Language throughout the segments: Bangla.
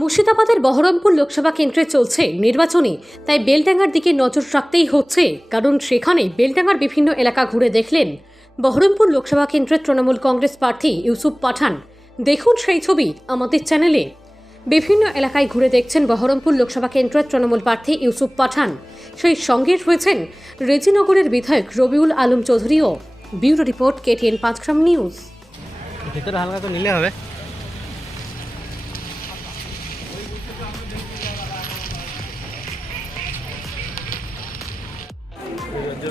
মুর্শিদাবাদের বহরমপুর লোকসভা কেন্দ্রে চলছে নির্বাচনী। তাই বেলডাঙ্গার দিকে নজর রাখতেই হচ্ছে, কারণ সেখানে বেলডাঙ্গার বিভিন্ন এলাকা ঘুরে দেখলেন বহরমপুর লোকসভা কেন্দ্রের তৃণমূল কংগ্রেস প্রার্থী ইউসুফ পাঠান। দেখুন সেই ছবি আমাদের চ্যানেলে। বিভিন্ন এলাকায় ঘুরে দেখছেন বহরমপুর লোকসভা কেন্দ্রের তৃণমূল প্রার্থী ইউসুফ পাঠান। সেই সঙ্গে রয়েছেন রেজিনগরের বিধায়ক Rabiul Alam চৌধুরীও। Bureau report KTN Panchgram news. ভিতরে হালকা করে নিলে হবে।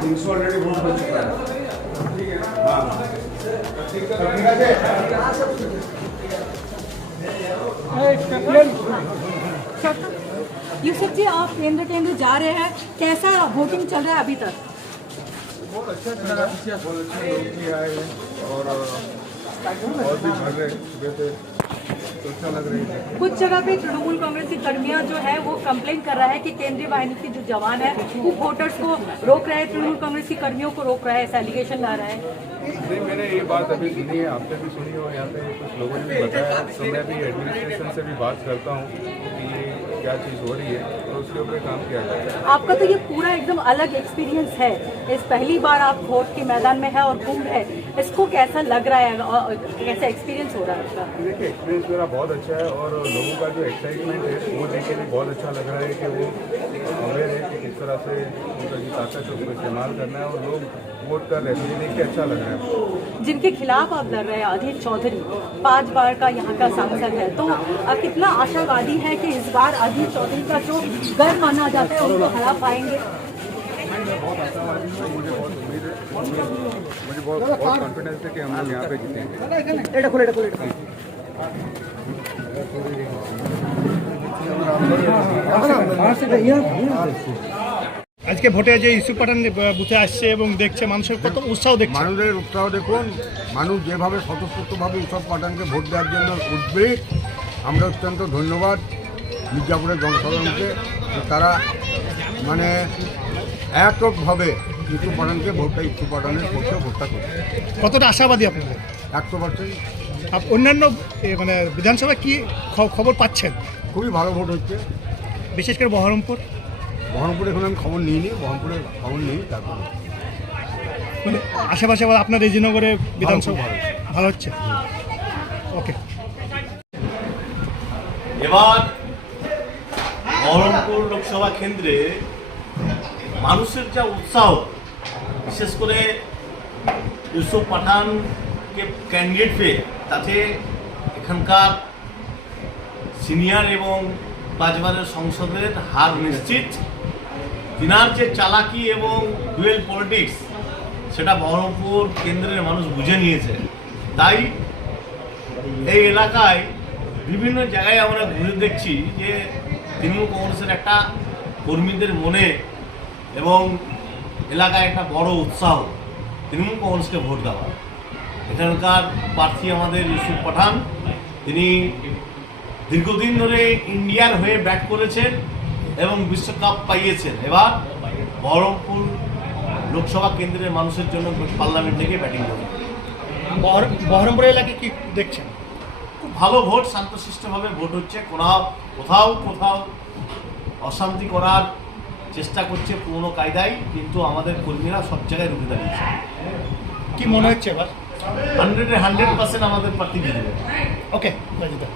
तीन सौ ऑलरेडी बहुत बच चुका है यूसुफ जी आप केंद्र केंद्र जा रहे हैं. कैसा वोटिंग चल रहा है अभी तक? बहुत अच्छा चल रहा है. बहुत अच्छे आए हैं. और और भी भर रहे सुबह कुछ जगह पे तृणमूल कांग्रेस की कर्मियाँ जो है वो कंप्लेन कर रहा है कि केंद्रीय वाहिनी के जो जवान है वो वोटर्स को रोक रहे हैं तृणमूल कांग्रेस की कर्मियों को रोक रहा है ऐसा एलिगेशन ला रहा है। नहीं मैंने ये बात अभी सुनी है आपने भी सुनी हो यहाँ पे कुछ लोगों ने भी बताया तो मैं भी एडमिनिस्ट्रेशन से भी बात करता हूँ क्या चीज़ हो रही है और उसके ऊपर काम किया जाए। आपका तो ये पूरा एकदम अलग एक्सपीरियंस है। इस पहली बार आप वोट के मैदान में है और कुंभ है। इसको कैसा लग रहा है और कैसा एक्सपीरियंस हो रहा है देखिए एक्सपीरियंस मेरा बहुत अच्छा है और लोगों का जो एक्साइटमेंट है वो देखने भी बहुत अच्छा लग रहा है कि वो अवेयर है तरह से उनका जो ताकत है उसको इस्तेमाल करना है और लोग वोट कर रहे हैं तो देख के अच्छा लग रहा है जिनके खिलाफ आप लड़ रहे हैं अधीर चौधरी पाँच बार का यहाँ का सांसद है तो आप कितना आशावादी है कि इस बार अधीर चौधरी का जो गर्व माना जाता है उनको हरा पाएँगे बहुत आशावादी हूँ मुझे बहुत उम्मीद है मुझे बहुत बहुत कॉन्फिडेंस है कि हम लोग यहाँ पे जीतेंगे আজকে ভোটে যে ইস্যু পাঠান বুথে আসছে এবং দেখছে মানুষের কত উৎসাহ দেখছে। মানুষের উৎসাহ দেখুন মানুষ যেভাবে স্বতঃস্ফূর্তভাবে উৎসব পাঠানকে ভোট দেওয়ার জন্য উদ্বেগ আমরা অত্যন্ত ধন্যবাদ মির্জাপুরের জনসাধারণকে তারা মানে এককভাবে ইস্যু পাঠানকে ভোটটা ইস্যু পাঠানের পক্ষে ভোটটা করছে। কতটা আশাবাদী আপনাদের? একশো পার্সেন্ট অন্যান্য মানে বিধানসভায় কি খবর পাচ্ছেন? খুবই ভালো ভোট হচ্ছে। বিশেষ করে বহরমপুর? বহরমপুরে এখন আমি খবর নিইনি বহরমপুরে খবর নেই তারপরে মানে আশেপাশে আবার আপনার রেজিনগরে বিধানসভা ভালো। ভালো হচ্ছে ওকে এবার বহরমপুর লোকসভা কেন্দ্রে মানুষের যা উৎসাহ বিশেষ করে ইউসুফ পাঠানকে ক্যান্ডিডেট পেয়ে তাতে এখানকার সিনিয়র এবং পাঁচবারের সংসদের হার নিশ্চিত। তিনার যে চালাকি এবং ডুয়েল পলিটিক্স, সেটা বহরমপুর কেন্দ্রের মানুষ বুঝে নিয়েছে। তাই এই এলাকায় বিভিন্ন জায়গায় আমরা ঘুরে দেখছি যে তৃণমূল কংগ্রেসের একটা কর্মীদের মনে এবং এলাকায় একটা বড় উৎসাহ তৃণমূল কংগ্রেসকে ভোট দেওয়া। এখানকার প্রার্থী আমাদের ইউসুফ পাঠান। তিনি দীর্ঘদিন ধরে ইন্ডিয়ার হয়ে ব্যাট করেছেন এবং বিশ্বকাপ পাইয়েছেন। এবার বহরমপুর লোকসভা কেন্দ্রের মানুষের জন্য পার্লামেন্ট থেকে ব্যাটিং করবেন বহরমপুর এলাকায় কি দেখছেন? খুব ভালো ভোট শান্তশিষ্টভাবে ভোট হচ্ছে। কোথাও কোথাও কোথাও অশান্তি করার চেষ্টা করছে পুরনো কায়দায় কিন্তু আমাদের কর্মীরা সব জায়গায় রুখে দাঁড়িয়েছে। কি মনে হচ্ছে এবার? হান্ড্রেডে হান্ড্রেড পার্সেন্ট আমাদের প্রার্থী জিতবে ওকে রাজিদা